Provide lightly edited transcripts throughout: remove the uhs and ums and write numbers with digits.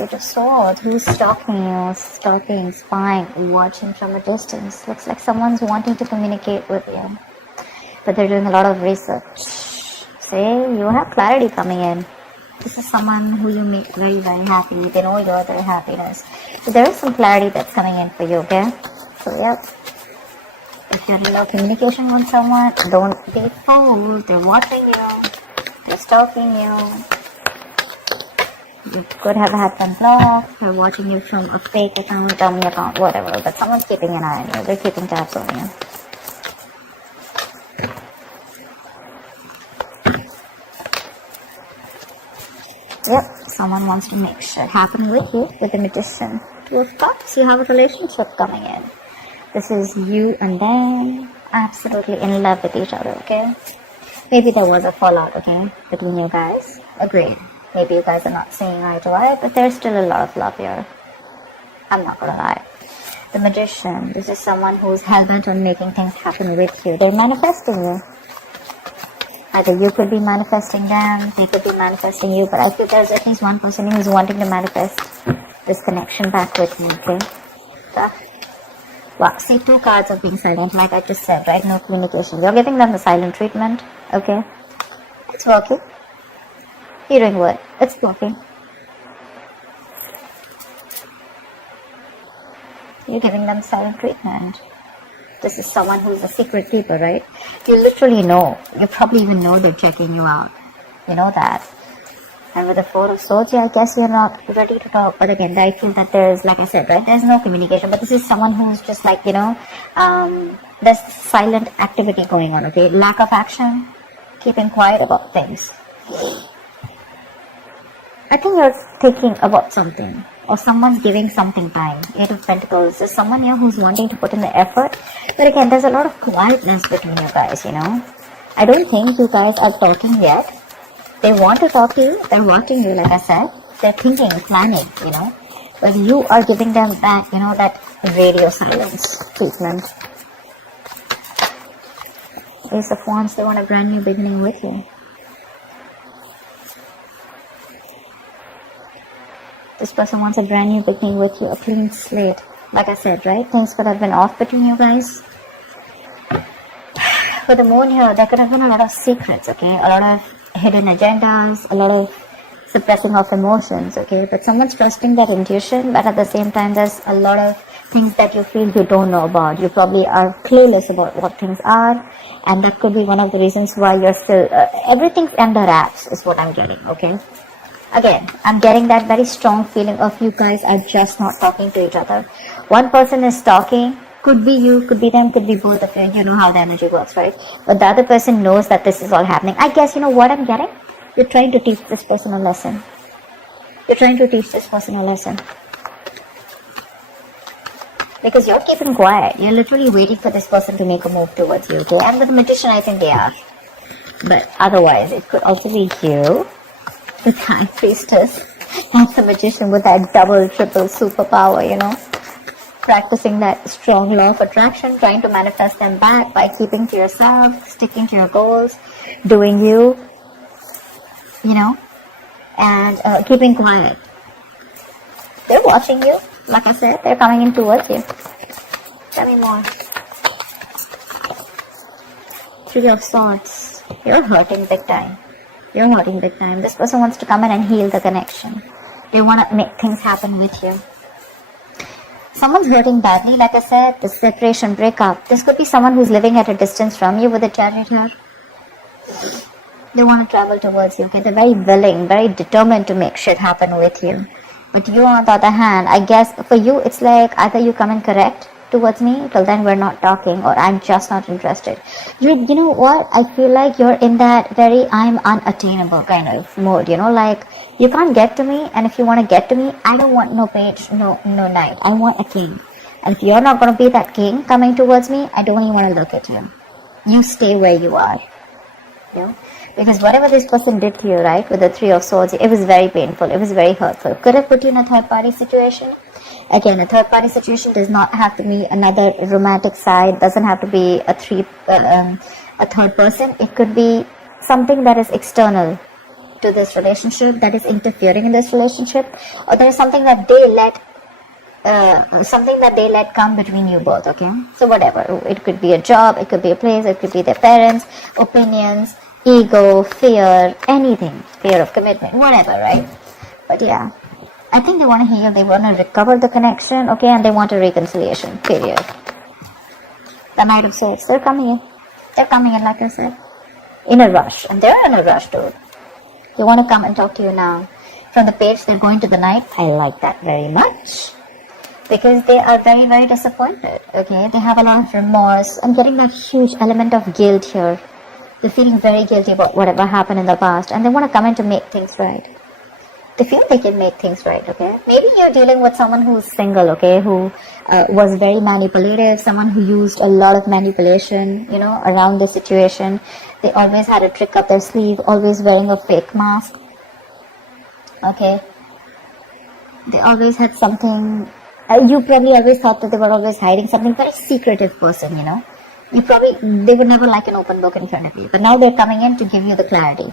Page of Swords. Who's stalking you? Stalking, spying, watching from a distance. Looks like someone's wanting to communicate with you, but they're doing a lot of research. Say, you have clarity coming in. This is someone who you make very, very happy. They know you're their happiness. So there is some clarity that's coming in for you, okay? So, yep. If you're in no communication with someone, don't be fooled. They're watching you. They're stalking you. You could have had them blocked. They're watching you from a fake account, dummy account, whatever. But someone's keeping an eye on you. They're keeping tabs on you. Yep, someone wants to make shit happen with you, with the Magician. Two of Cups, you have a relationship coming in. This is you and them, absolutely in love with each other, okay? Maybe there was a fallout, okay, between you guys. Agreed. Maybe you guys are not seeing eye to eye, but there's still a lot of love here. I'm not gonna lie. The Magician, this is someone who's hell-bent on making things happen with you. They're manifesting you. Either you could be manifesting them, they could be manifesting you, but I feel there's at least one person who's wanting to manifest this connection back with you, okay? So, wow, see, 2 cards of being silent, like I just said, right? No communication. You're giving them the silent treatment, okay? It's working. You're doing what? It's working. You're giving them silent treatment. This is someone who's a secret keeper, right? You literally know. You probably even know they're checking you out. You know that. And with the 4 of Swords, yeah, I guess you're not ready to talk. But again, I feel that there's, like I said, right, there's no communication. But this is someone who's just like, you know, there's silent activity going on, okay? Lack of action, keeping quiet about things. I think you're thinking about something. Or someone's giving something time. 8 of Pentacles. There's someone here who's wanting to put in the effort. But again, there's a lot of quietness between you guys, you know. I don't think you guys are talking yet. They want to talk to you. They're watching you, like I said. They're thinking, planning, you know. But you are giving them that, you know, that radio silence treatment. Ace of Wands, they want a brand new beginning with you. This person wants a brand new beginning with you, a clean slate. Like I said, right? Things could have been off between you guys. For the moon here, there could have been a lot of secrets, okay? A lot of hidden agendas, a lot of suppressing of emotions, okay? But someone's trusting that intuition, but at the same time, there's a lot of things that you feel you don't know about. You probably are clueless about what things are, and that could be one of the reasons why you're still... everything's under wraps is what I'm getting, okay? Again, I'm getting that very strong feeling of you guys are just not talking to each other. One person is talking, could be you, could be them, could be both of you. You know how the energy works, right? But the other person knows that this is all happening. I guess you know what I'm getting? You're trying to teach this person a lesson. You're trying to teach this person a lesson. Because you're keeping quiet. You're literally waiting for this person to make a move towards you, okay? And with the Magician, I think they are. But otherwise, it could also be you. The High Priestess and the Magician with that double, triple superpower, you know. Practicing that strong law of attraction, trying to manifest them back by keeping to yourself, sticking to your goals, doing you, you know, and keeping quiet. They're watching you. Like I said, they're coming in towards you. Tell me more. 3 of Swords. You're hurting big time. You're hurting big time. This person wants to come in and heal the connection. They want to make things happen with you. Someone's hurting badly, like I said, the separation, breakup. This could be someone who's living at a distance from you with a Chariot here. They want to travel towards you, okay? They're very willing, very determined to make shit happen with you. But you, on the other hand, I guess for you, it's like either you come in correct towards me, till then we're not talking, or I'm just not interested. You know what? I feel like you're in that very I'm unattainable kind of mode, you know, like you can't get to me, and if you want to get to me, I don't want no page, no knight. I want a king. And if you're not going to be that king coming towards me, I don't even want to look at you. You stay where you are, you know, because whatever this person did to you, right, with the 3 of Swords, it was very painful, it was very hurtful. Could have put you in a third party situation. Again, a third party situation does not have to be another romantic side, doesn't have to be a third person. It could be something that is external, to this relationship, that is interfering in this relationship, or there is something that they let come between you both, okay? So whatever, it could be a job, it could be a place, it could be their parents, opinions, ego, fear, anything, fear of commitment, whatever, right? But yeah, I think they want to heal, they want to recover the connection, okay, and they want a reconciliation, period. The Knight of Swords, they're coming in, like I said, in a rush, and they're in a rush, dude. They want to come and talk to you now. From the Page, they're going to the Knight. I like that very much, because they are very, very disappointed, okay? They have a lot of remorse. I'm getting that huge element of guilt here. They're feeling very guilty about whatever happened in the past, and they want to come in to make things right. They feel they can make things right, okay? Maybe you're dealing with someone who's single, okay? Who was very manipulative, someone who used a lot of manipulation, you know, around the situation. They always had a trick up their sleeve, always wearing a fake mask, okay? They always had something, you probably always thought that they were always hiding something, very secretive person, you know? They would never like an open book in front of you. But now they're coming in to give you the clarity,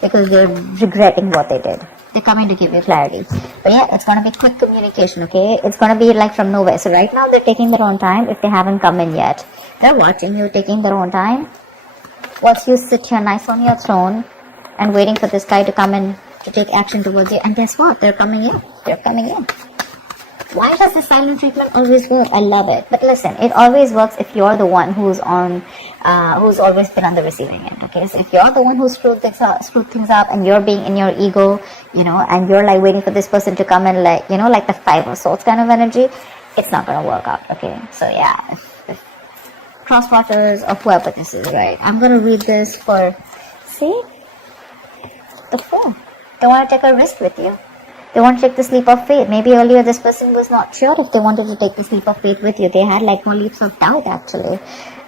because they're regretting what they did. They're coming to give you clarity. But yeah, it's going to be quick communication, okay? It's going to be like from nowhere. So right now they're taking their own time if they haven't come in yet. They're watching you, taking their own time. Once you sit here nice on your throne and waiting for this guy to come in to take action towards you. And guess what? They're coming in. They're coming in. Why does the silent treatment always work? I love it. But listen, it always works if you're the one who's always been on the receiving end, okay? So if you're the one who screwed things up and you're being in your ego, you know, and you're like waiting for this person to come in, like, you know, like the Five of Swords kind of energy, it's not going to work out, okay? So yeah, if crosswatchers or whoever this is, right? I'm going to read this for, see? The Fool. They want to take a risk with you. They want to take the leap of faith. Maybe earlier this person was not sure if they wanted to take this leap of faith with you. They had like more leaps of doubt, actually.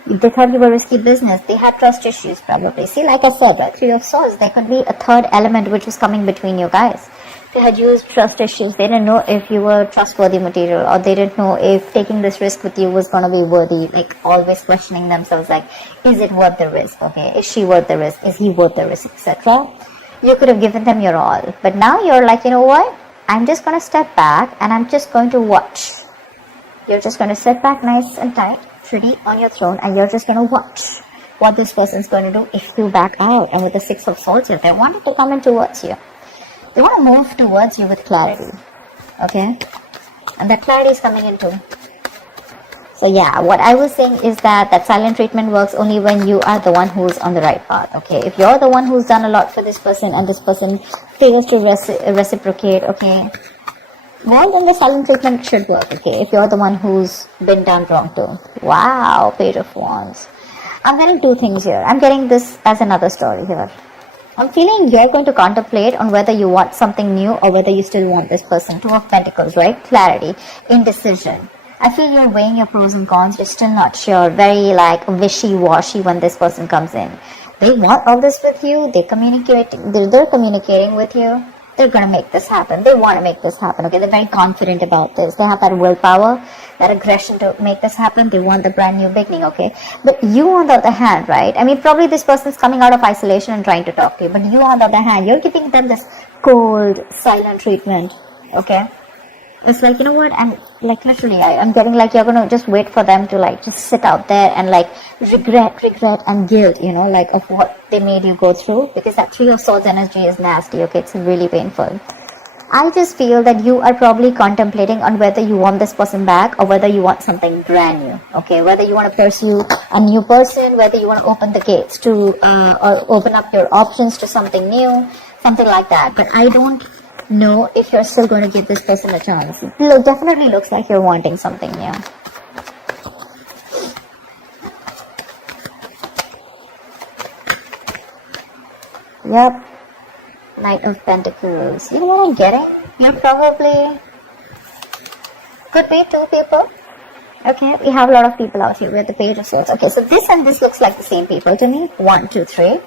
They thought you were risky business. They had trust issues, probably. See, like I said, right? Three of Swords. There could be a third element which was coming between you guys. They had used trust issues. They didn't know if you were trustworthy material, or they didn't know if taking this risk with you was going to be worthy. Like always questioning themselves, like, is it worth the risk? Okay, is she worth the risk? Is he worth the risk, etc.? You could have given them your all, but now you're like, you know what? I'm just going to step back and I'm just going to watch. You're just going to sit back nice and tight, pretty on your throne, and you're just going to watch what this person's going to do if you back out. And with the Six of Swords here, they wanted to come in towards you. They want to move towards you with clarity, okay? And that clarity is coming in too. So yeah, what I was saying is that silent treatment works only when you are the one who's on the right path, okay? If you're the one who's done a lot for this person and this person fails to reciprocate, okay, well, then the silent treatment should work, okay? If you're the one who's been done wrong too. Wow, Page of Wands. I'm getting two things here. I'm getting this as another story here. I'm feeling you're going to contemplate on whether you want something new or whether you still want this person. Two of Pentacles, right? Clarity, indecision. I feel you're weighing your pros and cons. You're still not sure. Very like wishy-washy when this person comes in. They want all this with you. They're communicating with you. They're going to make this happen. They want to make this happen. Okay, they're very confident about this. They have that willpower, that aggression to make this happen. They want the brand new beginning. Okay, but you on the other hand, right? I mean, probably this person's coming out of isolation and trying to talk to you. But you on the other hand, you're giving them this cold, silent treatment. Okay. It's like, you know what, and like literally I'm getting like you're gonna just wait for them to like just sit out there and like regret and guilt, you know, like of what they made you go through, because that Three of Swords energy is nasty, okay? It's really painful. I just feel that you are probably contemplating on whether you want this person back or whether you want something brand new, okay? Whether you want to pursue a new person, whether you want to open the gates to or open up your options to something new, something like that. But I don't know if you're still going to give this person a chance. It definitely looks like you're wanting something new. Yep. Knight of Pentacles. You know what I'm getting? You're probably... could be two people. Okay, we have a lot of people out here. We have the Page of Swords. Okay, so this and this looks like the same people to me. 1, 2, 3.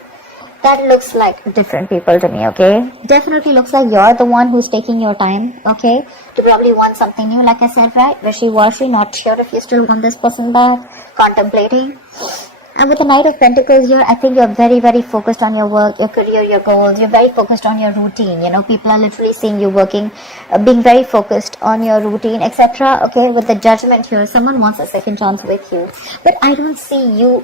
That looks like different people to me, okay? Definitely looks like you're the one who's taking your time, okay? To probably want something new, like I said, right? Wishy-washy, not sure if you still want this person back, contemplating. And with the Knight of Pentacles here, I think you're very, very focused on your work, your career, your goals. You're very focused on your routine. You know, people are literally seeing you working, being very focused on your routine, etc. Okay, with the Judgment here, someone wants a second chance with you. But I don't see you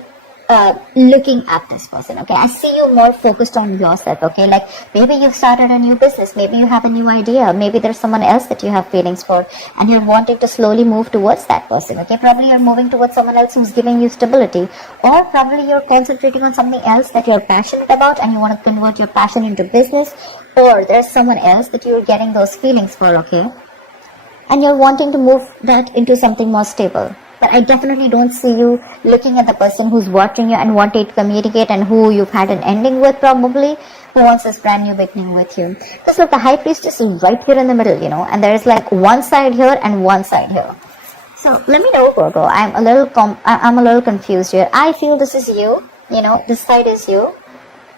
looking at this person. Okay, I see you more focused on yourself. Okay, like maybe you've started a new business, maybe you have a new idea, maybe there's someone else that you have feelings for, and you're wanting to slowly move towards that person. Okay, probably you're moving towards someone else who's giving you stability, or probably you're concentrating on something else that you're passionate about and you want to convert your passion into business, or there's someone else that you're getting those feelings for. Okay, and you're wanting to move that into something more stable. But I definitely don't see you looking at the person who's watching you and wanting to communicate, and who you've had an ending with, probably, who wants this brand new beginning with you. Because look, the High Priestess is right here in the middle, you know, and there's like one side here and one side here. So let me know, Virgo. I'm a little confused here. I feel this is you, you know, this side is you.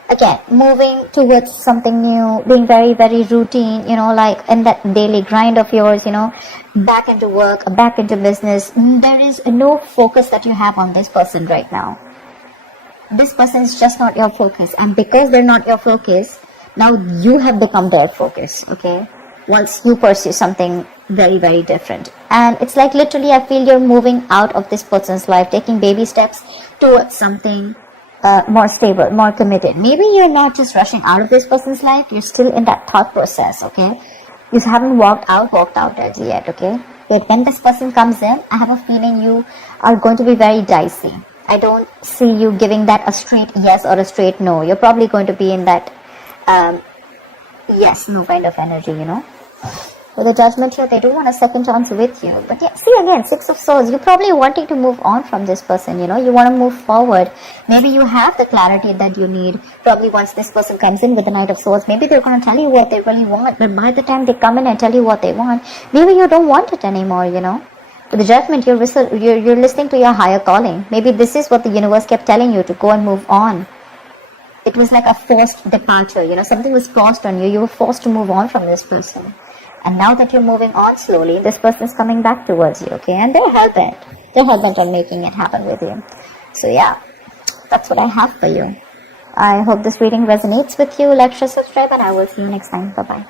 Again, moving towards something new, being very, very routine, you know, like in that daily grind of yours, you know, back into work, back into business. There is no focus that you have on this person right now. This person is just not your focus. And because they're not your focus, now you have become their focus, okay? Once you pursue something very, very different. And it's like literally I feel you're moving out of this person's life, taking baby steps towards something more stable, more committed. Maybe you're not just rushing out of this person's life, you're still in that thought process, okay? You haven't walked out as yet, okay? But when this person comes in, I have a feeling you are going to be very dicey. I don't see you giving that a straight yes or a straight no. You're probably going to be in that yes, no kind of energy, you know? With the Judgment here, they do want a second chance with you. But yeah, see again, Six of Swords, you're probably wanting to move on from this person, you know, you want to move forward. Maybe you have the clarity that you need. Probably once this person comes in with the Knight of Swords, maybe they're going to tell you what they really want. But by the time they come in and tell you what they want, maybe you don't want it anymore, you know. With the Judgment, you're listening to your higher calling. Maybe this is what the universe kept telling you, to go and move on. It was like a forced departure, you know, something was forced on you. You were forced to move on from this person. And now that you're moving on slowly, this person is coming back towards you, okay? And they're hell-bent. They're hell-bent on making it happen with you. So yeah, that's what I have for you. I hope this reading resonates with you. Like, share, subscribe, and I will see you next time. Bye-bye.